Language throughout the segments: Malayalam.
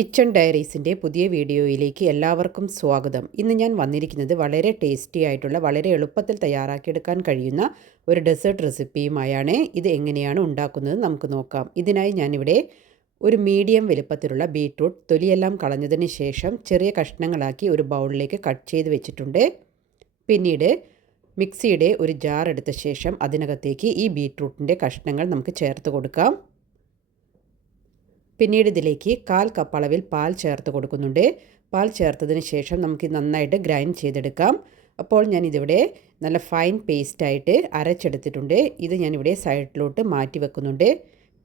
കിച്ചൺ ഡയറീസിൻ്റെ പുതിയ വീഡിയോയിലേക്ക് എല്ലാവർക്കും സ്വാഗതം. ഇന്ന് ഞാൻ വന്നിരിക്കുന്നത് വളരെ ടേസ്റ്റി ആയിട്ടുള്ള വളരെ എളുപ്പത്തിൽ തയ്യാറാക്കിയെടുക്കാൻ കഴിയുന്ന ഒരു ഡെസേർട്ട് റെസിപ്പിയുമായാണ്. ഇത് എങ്ങനെയാണ് ഉണ്ടാക്കുന്നത് നമുക്ക് നോക്കാം. ഇതിനായി ഞാനിവിടെ ഒരു മീഡിയം വലുപ്പത്തിലുള്ള ബീറ്റ്റൂട്ട് തൊലിയെല്ലാം കളഞ്ഞതിന് ശേഷം ചെറിയ കഷ്ണങ്ങളാക്കി ഒരു ബൗളിലേക്ക് കട്ട് ചെയ്ത് വെച്ചിട്ടുണ്ട്. പിന്നീട് മിക്സിയുടെ ഒരു ജാർ എടുത്ത ശേഷം അതിനകത്തേക്ക് ഈ ബീറ്റ്റൂട്ടിൻ്റെ കഷ്ണങ്ങൾ നമുക്ക് ചേർത്ത് കൊടുക്കാം. പിന്നീട് ഇതിലേക്ക് 1/4 കപ്പ് അളവിൽ പാൽ ചേർത്ത് കൊടുക്കുന്നുണ്ട്. പാൽ ചേർത്തതിന് ശേഷം നമുക്ക് നന്നായിട്ട് ഗ്രൈൻഡ് ചെയ്തെടുക്കാം. അപ്പോൾ ഞാനിതിവിടെ നല്ല ഫൈൻ പേസ്റ്റായിട്ട് അരച്ചെടുത്തിട്ടുണ്ട്. ഇത് ഞാനിവിടെ സൈഡിലോട്ട് മാറ്റി വെക്കുന്നുണ്ട്.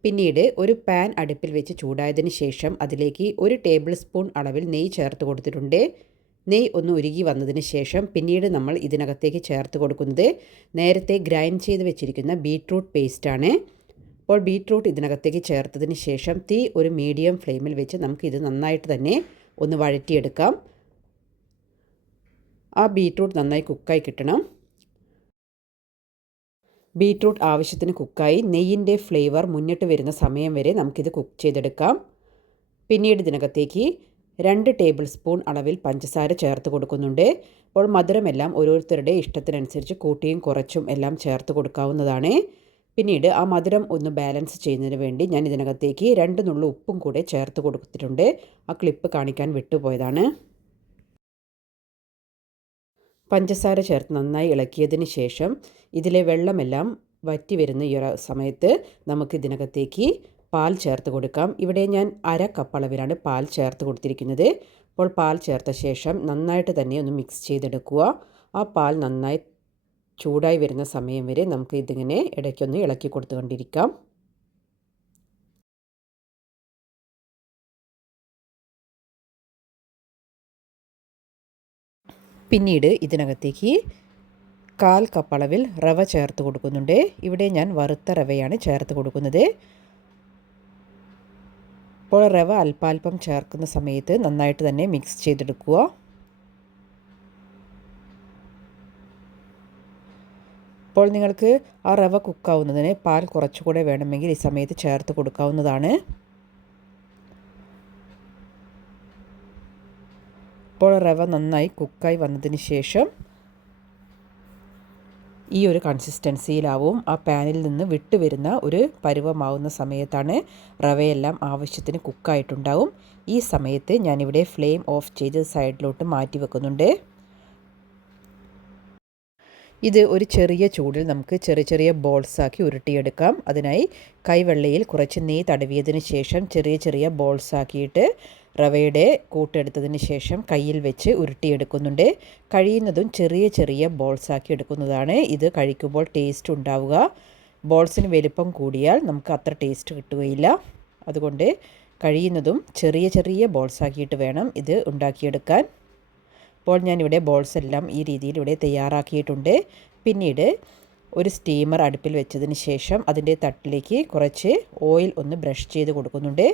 പിന്നീട് ഒരു പാൻ അടുപ്പിൽ വെച്ച് ചൂടായതിന് ശേഷം അതിലേക്ക് 1 ടേബിൾ സ്പൂൺ അളവിൽ നെയ്യ് ചേർത്ത് കൊടുത്തിട്ടുണ്ട്. നെയ്യ് ഒന്ന് ഉരുകി വന്നതിന് ശേഷം പിന്നീട് നമ്മൾ ഇതിനകത്തേക്ക് ചേർത്ത് കൊടുക്കുന്നത് നേരത്തെ ഗ്രൈൻഡ് ചെയ്ത് വെച്ചിരിക്കുന്ന ബീറ്റ്റൂട്ട് പേസ്റ്റാണ്. അപ്പോൾ ബീറ്റ്റൂട്ട് ഇതിനകത്തേക്ക് ചേർത്തതിന് ശേഷം തീ ഒരു മീഡിയം ഫ്ലെയിമിൽ വെച്ച് നമുക്കിത് നന്നായിട്ട് തന്നെ ഒന്ന് വഴറ്റിയെടുക്കാം. ആ ബീറ്റ്റൂട്ട് നന്നായി കുക്കായി കിട്ടണം. ബീറ്റ്റൂട്ട് ആവശ്യത്തിന് കുക്കായി നെയ്യിൻ്റെ ഫ്ലേവർ മുന്നിട്ട് വരുന്ന സമയം വരെ നമുക്കിത് കുക്ക് ചെയ്തെടുക്കാം. പിന്നീട് ഇതിനകത്തേക്ക് 2 ടേബിൾ സ്പൂൺ അളവിൽ പഞ്ചസാര ചേർത്ത് കൊടുക്കുന്നുണ്ട്. അപ്പോൾ മധുരമെല്ലാം ഓരോരുത്തരുടെ ഇഷ്ടത്തിനനുസരിച്ച് കൂട്ടിയും കുറച്ചും എല്ലാം ചേർത്ത് കൊടുക്കാവുന്നതാണ്. പിന്നീട് ആ മധുരം ഒന്ന് ബാലൻസ് ചെയ്യുന്നതിന് വേണ്ടി ഞാൻ ഇതിനകത്തേക്ക് 2 നുള്ളു ഉപ്പും കൂടെ ചേർത്ത് കൊടുത്തിട്ടുണ്ട്. ആ ക്ലിപ്പ് കാണിക്കാൻ വിട്ടുപോയതാണ്. പഞ്ചസാര ചേർത്ത് നന്നായി ഇളക്കിയതിന് ശേഷം ഇതിലെ വെള്ളമെല്ലാം വറ്റി വരുന്ന ഈ ഒരു സമയത്ത് നമുക്ക് ഇതിനകത്തേക്ക് പാൽ ചേർത്ത് കൊടുക്കാം. ഇവിടെ ഞാൻ 1/2 കപ്പ് അളവിലാണ് പാൽ ചേർത്ത് കൊടുത്തിരിക്കുന്നത്. അപ്പോൾ പാൽ ചേർത്ത ശേഷം നന്നായിട്ട് തന്നെ ഒന്ന് മിക്സ് ചെയ്തെടുക്കുക. ആ പാൽ നന്നായി ചൂടായി വരുന്ന സമയം വരെ നമുക്ക് ഇതിങ്ങനെ ഇടയ്ക്കൊന്ന് ഇളക്കി കൊടുത്തുകൊണ്ടിരിക്കാം. പിന്നീട് ഇതിനകത്തേക്ക് 1/4 കപ്പ് അളവിൽ റവ ചേർത്ത് കൊടുക്കുന്നുണ്ട്. ഇവിടെ ഞാൻ വറുത്ത റവയാണ് ചേർത്ത് കൊടുക്കുന്നത്. അപ്പോൾ റവ അല്പാൽപ്പം ചേർക്കുന്ന സമയത്ത് നന്നായിട്ട് തന്നെ മിക്സ് ചെയ്തെടുക്കുക. അപ്പോൾ നിങ്ങൾക്ക് ആ റവ കുക്കാവുന്നതിന് പാൽ കുറച്ചുകൂടെ വേണമെങ്കിൽ ഈ സമയത്ത് ചേർത്ത് കൊടുക്കാവുന്നതാണ്. അപ്പോൾ റവ നന്നായി കുക്കായി വന്നതിന് ശേഷം ഈ ഒരു കൺസിസ്റ്റൻസിയിലാവും. ആ പാനിൽ നിന്ന് വിട്ടു വരുന്ന ഒരു പരുവമാവുന്ന സമയത്താണ് റവയെല്ലാം ആവശ്യത്തിന് കുക്കായിട്ടുണ്ടാവും. ഈ സമയത്ത് ഞാനിവിടെ ഫ്ലെയിം ഓഫ് ചെയ്ത് സൈഡിലോട്ട് മാറ്റി വെക്കുന്നുണ്ട്. ഇത് ഒരു ചെറിയ ചൂടിൽ നമുക്ക് ചെറിയ ചെറിയ ബോൾസാക്കി ഉരുട്ടിയെടുക്കാം. അതിനായി കൈവെള്ളയിൽ കുറച്ച് നെയ്യ് തടവിയതിന് ശേഷം ചെറിയ ചെറിയ ബോൾസാക്കിയിട്ട് റവയുടെ കൂട്ടെടുത്തതിന് ശേഷം കയ്യിൽ വെച്ച് ഉരുട്ടിയെടുക്കുന്നുണ്ട്. കഴിയുന്നതും ചെറിയ ചെറിയ ബോൾസാക്കി എടുക്കുന്നതാണ് ഇത് കഴിക്കുമ്പോൾ ടേസ്റ്റ് ഉണ്ടാവുക. ബോൾസിന് വലിപ്പം കൂടിയാൽ നമുക്ക് അത്ര ടേസ്റ്റ് കിട്ടുകയില്ല. അതുകൊണ്ട് കഴിയുന്നതും ചെറിയ ചെറിയ ബോൾസാക്കിയിട്ട് വേണം ഇത് ഉണ്ടാക്കിയെടുക്കാൻ. അപ്പോൾ ഞാനിവിടെ ബോൾസ് എല്ലാം ഈ രീതിയിൽ ഇവിടെ തയ്യാറാക്കിയിട്ടുണ്ട്. പിന്നീട് ഒരു സ്റ്റീമർ അടുപ്പിൽ വെച്ചതിന് ശേഷം അതിൻ്റെ തട്ടിലേക്ക് കുറച്ച് ഓയിൽ ഒന്ന് ബ്രഷ് ചെയ്ത് കൊടുക്കുന്നുണ്ട്.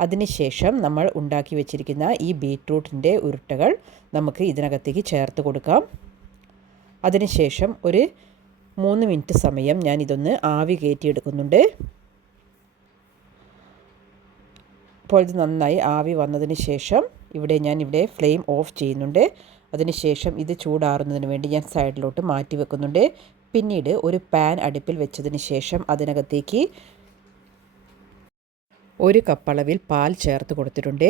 അതിനുശേഷം നമ്മൾ ഉണ്ടാക്കി വെച്ചിരിക്കുന്ന ഈ ബീറ്റ്റൂട്ടിൻ്റെ ഉരുട്ടകൾ നമുക്ക് ഇതിനകത്തേക്ക് ചേർത്ത് കൊടുക്കാം. അതിനുശേഷം ഒരു 3 മിനിറ്റ് സമയം ഞാൻ ഇതൊന്ന് ആവി കയറ്റിയെടുക്കുന്നുണ്ട്. അപ്പോൾ ഇത് നന്നായി ആവി വന്നതിന് ശേഷം ഇവിടെ ഫ്ലെയിം ഓഫ് ചെയ്യുന്നുണ്ട്. അതിനുശേഷം ഇത് ചൂടാറുന്നതിന് വേണ്ടി ഞാൻ സൈഡിലോട്ട് മാറ്റി വെക്കുന്നുണ്ട്. പിന്നീട് ഒരു പാൻ അടുപ്പിൽ വെച്ചതിന് ശേഷം അതിനകത്തേക്ക് 1 കപ്പ് അളവിൽ പാൽ ചേർത്ത് കൊടുത്തിട്ടുണ്ട്.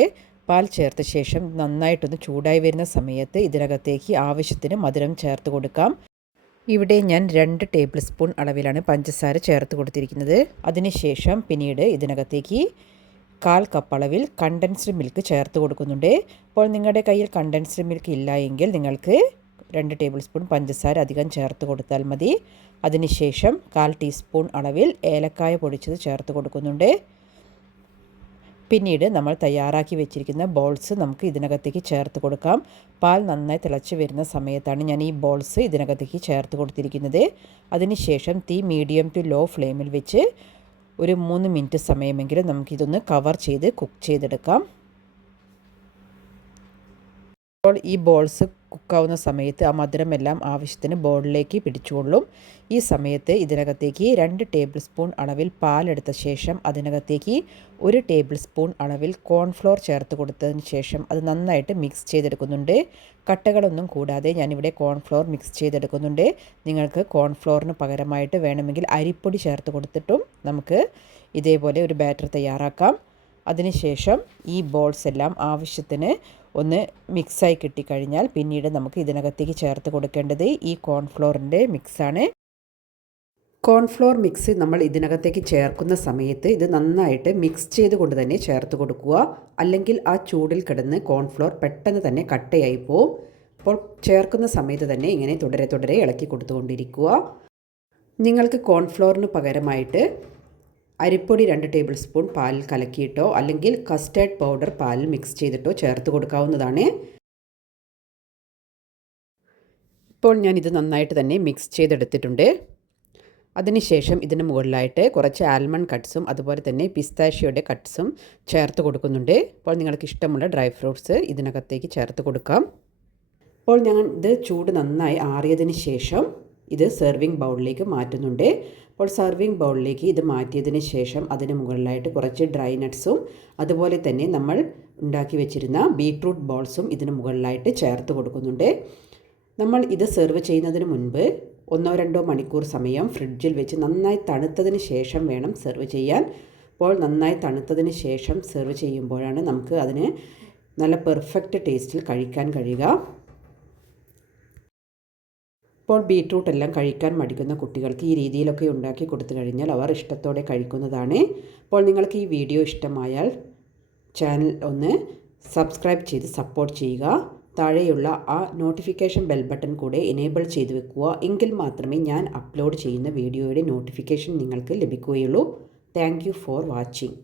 പാൽ ചേർത്ത ശേഷം നന്നായിട്ടൊന്ന് ചൂടായി വരുന്ന സമയത്ത് ഇതിനകത്തേക്ക് ആവശ്യത്തിന് മധുരം ചേർത്ത് കൊടുക്കാം. ഇവിടെ ഞാൻ 2 ടേബിൾ സ്പൂൺ അളവിലാണ് പഞ്ചസാര ചേർത്ത് കൊടുത്തിരിക്കുന്നത്. അതിനുശേഷം പിന്നീട് ഇതിനകത്തേക്ക് 1/4 കപ്പ് അളവിൽ കണ്ടൻസ്ഡ് മിൽക്ക് ചേർത്ത് കൊടുക്കുന്നുണ്ട്. അപ്പോൾ നിങ്ങളുടെ കയ്യിൽ കണ്ടൻസ്ഡ് മിൽക്ക് ഇല്ല എങ്കിൽ നിങ്ങൾക്ക് 2 ടേബിൾ സ്പൂൺ പഞ്ചസാര അധികം ചേർത്ത് കൊടുത്താൽ മതി. അതിനുശേഷം 1/4 ടീസ്പൂൺ അളവിൽ ഏലക്കായ പൊടിച്ചത് ചേർത്ത് കൊടുക്കുന്നുണ്ട്. പിന്നീട് നമ്മൾ തയ്യാറാക്കി വെച്ചിരിക്കുന്ന ബോൾസ് നമുക്ക് ഇതിനകത്തേക്ക് ചേർത്ത് കൊടുക്കാം. പാൽ നന്നായി തിളച്ച് വരുന്ന സമയത്താണ് ഞാൻ ഈ ബോൾസ് ഇതിനകത്തേക്ക് ചേർത്ത് കൊടുത്തിരിക്കുന്നത്. അതിനുശേഷം തീ മീഡിയം ടു ലോ ഫ്ലെയിമിൽ വെച്ച് ഒരു 3 മിനിറ്റ് സമയമെങ്കിലും നമുക്കിതൊന്ന് കവർ ചെയ്ത് കുക്ക് ചെയ്തെടുക്കാം. അപ്പോൾ ഈ ബോൾസ് കുക്കാവുന്ന സമയത്ത് ആ മധുരമെല്ലാം ആവശ്യത്തിന് ബോളിലേക്ക് പിടിച്ചുകൊള്ളും. ഈ സമയത്ത് ഇതിനകത്തേക്ക് 2 ടേബിൾ സ്പൂൺ അളവിൽ പാലെടുത്ത ശേഷം അതിനകത്തേക്ക് 1 ടേബിൾ സ്പൂൺ അളവിൽ കോൺഫ്ലോർ ചേർത്ത് കൊടുത്തതിന് ശേഷം അത് നന്നായിട്ട് മിക്സ് ചെയ്തെടുക്കുന്നുണ്ട്. കട്ടകളൊന്നും കൂടാതെ ഞാനിവിടെ കോൺഫ്ലോർ മിക്സ് ചെയ്തെടുക്കുന്നുണ്ട്. നിങ്ങൾക്ക് കോൺഫ്ലോറിന് പകരമായിട്ട് വേണമെങ്കിൽ അരിപ്പൊടി ചേർത്ത് കൊടുത്തിട്ടും നമുക്ക് ഇതേപോലെ ഒരു ബാറ്റർ തയ്യാറാക്കാം. അതിനുശേഷം ഈ ബോൾസ് എല്ലാം ആവശ്യത്തിന് ഒന്ന് മിക്സായി കിട്ടിക്കഴിഞ്ഞാൽ പിന്നീട് നമുക്ക് ഇതിനകത്തേക്ക് ചേർത്ത് കൊടുക്കേണ്ടത് ഈ കോൺഫ്ലോറിൻ്റെ മിക്സാണ്. കോൺഫ്ലോർ മിക്സ് നമ്മൾ ഇതിനകത്തേക്ക് ചേർക്കുന്ന സമയത്ത് ഇത് നന്നായിട്ട് മിക്സ് ചെയ്തുകൊണ്ട് തന്നെ ചേർത്ത് കൊടുക്കുക. അല്ലെങ്കിൽ ആ ചൂടിൽ കിടന്ന് കോൺഫ്ലോർ പെട്ടെന്ന് തന്നെ കട്ടയായി പോവും. അപ്പോൾ ചേർക്കുന്ന സമയത്ത് തന്നെ ഇങ്ങനെ തുടരെ ഇളക്കി കൊടുത്തുകൊണ്ടിരിക്കുക. നിങ്ങൾക്ക് കോൺഫ്ലോറിന് പകരമായിട്ട് അരിപ്പൊടി 2 ടേബിൾ സ്പൂൺ പാലിൽ കലക്കിയിട്ടോ അല്ലെങ്കിൽ കസ്റ്റേർഡ് പൗഡർ പാലിൽ മിക്സ് ചെയ്തിട്ടോ ചേർത്ത് കൊടുക്കാവുന്നതാണ്. ഇപ്പോൾ ഞാനിത് നന്നായിട്ട് തന്നെ മിക്സ് ചെയ്തെടുത്തിട്ടുണ്ട്. അതിനുശേഷം ഇതിന് മുകളിലായിട്ട് കുറച്ച് ആൽമണ്ട് കട്ട്സും അതുപോലെ തന്നെ പിസ്താഷ്യോയുടെ കട്ട്സും ചേർത്ത് കൊടുക്കുന്നുണ്ട്. അപ്പോൾ നിങ്ങൾക്ക് ഇഷ്ടമുള്ള ഡ്രൈ ഫ്രൂട്ട്സ് ഇതിനകത്തേക്ക് ചേർത്ത് കൊടുക്കാം. അപ്പോൾ ഞാൻ ഇത് ചൂട് നന്നായി ആറിയതിന് ശേഷം ഇത് സെർവിങ് ബൗളിലേക്ക് മാറ്റുന്നുണ്ട്. അപ്പോൾ സെർവിങ് ബൗളിലേക്ക് ഇത് മാറ്റിയതിന് ശേഷം അതിന് മുകളിലായിട്ട് കുറച്ച് ഡ്രൈ നട്ട്സും അതുപോലെ തന്നെ നമ്മൾ ഉണ്ടാക്കി വെച്ചിരുന്ന ബീട്രൂട്ട് ബോൾസും ഇതിന് മുകളിലായിട്ട് ചേർത്ത് കൊടുക്കുന്നുണ്ട്. നമ്മൾ ഇത് സെർവ് ചെയ്യുന്നതിന് മുൻപ് 1-2 മണിക്കൂർ സമയം ഫ്രിഡ്ജിൽ വെച്ച് നന്നായി തണുത്തതിന് ശേഷം വേണം സെർവ് ചെയ്യാൻ. അപ്പോൾ നന്നായി തണുത്തതിന് ശേഷം സെർവ് ചെയ്യുമ്പോഴാണ് നമുക്ക് അതിന് നല്ല പെർഫെക്റ്റ് ടേസ്റ്റിൽ കഴിക്കാൻ കഴിയുക. ഇപ്പോൾ ബീട്രൂട്ട് എല്ലാം കഴിക്കാൻ മടിക്കുന്ന കുട്ടികൾക്ക് ഈ രീതിയിലൊക്കെ ഉണ്ടാക്കി കൊടുത്തു കഴിഞ്ഞാൽ അവർ ഇഷ്ടത്തോടെ കഴിക്കുന്നതാണ്. അപ്പോൾ നിങ്ങൾക്ക് ഈ വീഡിയോ ഇഷ്ടമായാൽ ചാനൽ ഒന്ന് സബ്സ്ക്രൈബ് ചെയ്ത് സപ്പോർട്ട് ചെയ്യുക. താഴെയുള്ള ആ നോട്ടിഫിക്കേഷൻ ബെൽ ബട്ടൺ കൂടെ എനേബിൾ ചെയ്ത് വെക്കുക. എങ്കിൽ മാത്രമേ ഞാൻ അപ്ലോഡ് ചെയ്യുന്ന വീഡിയോയുടെ നോട്ടിഫിക്കേഷൻ നിങ്ങൾക്ക് ലഭിക്കുകയുള്ളൂ. Thank you for watching.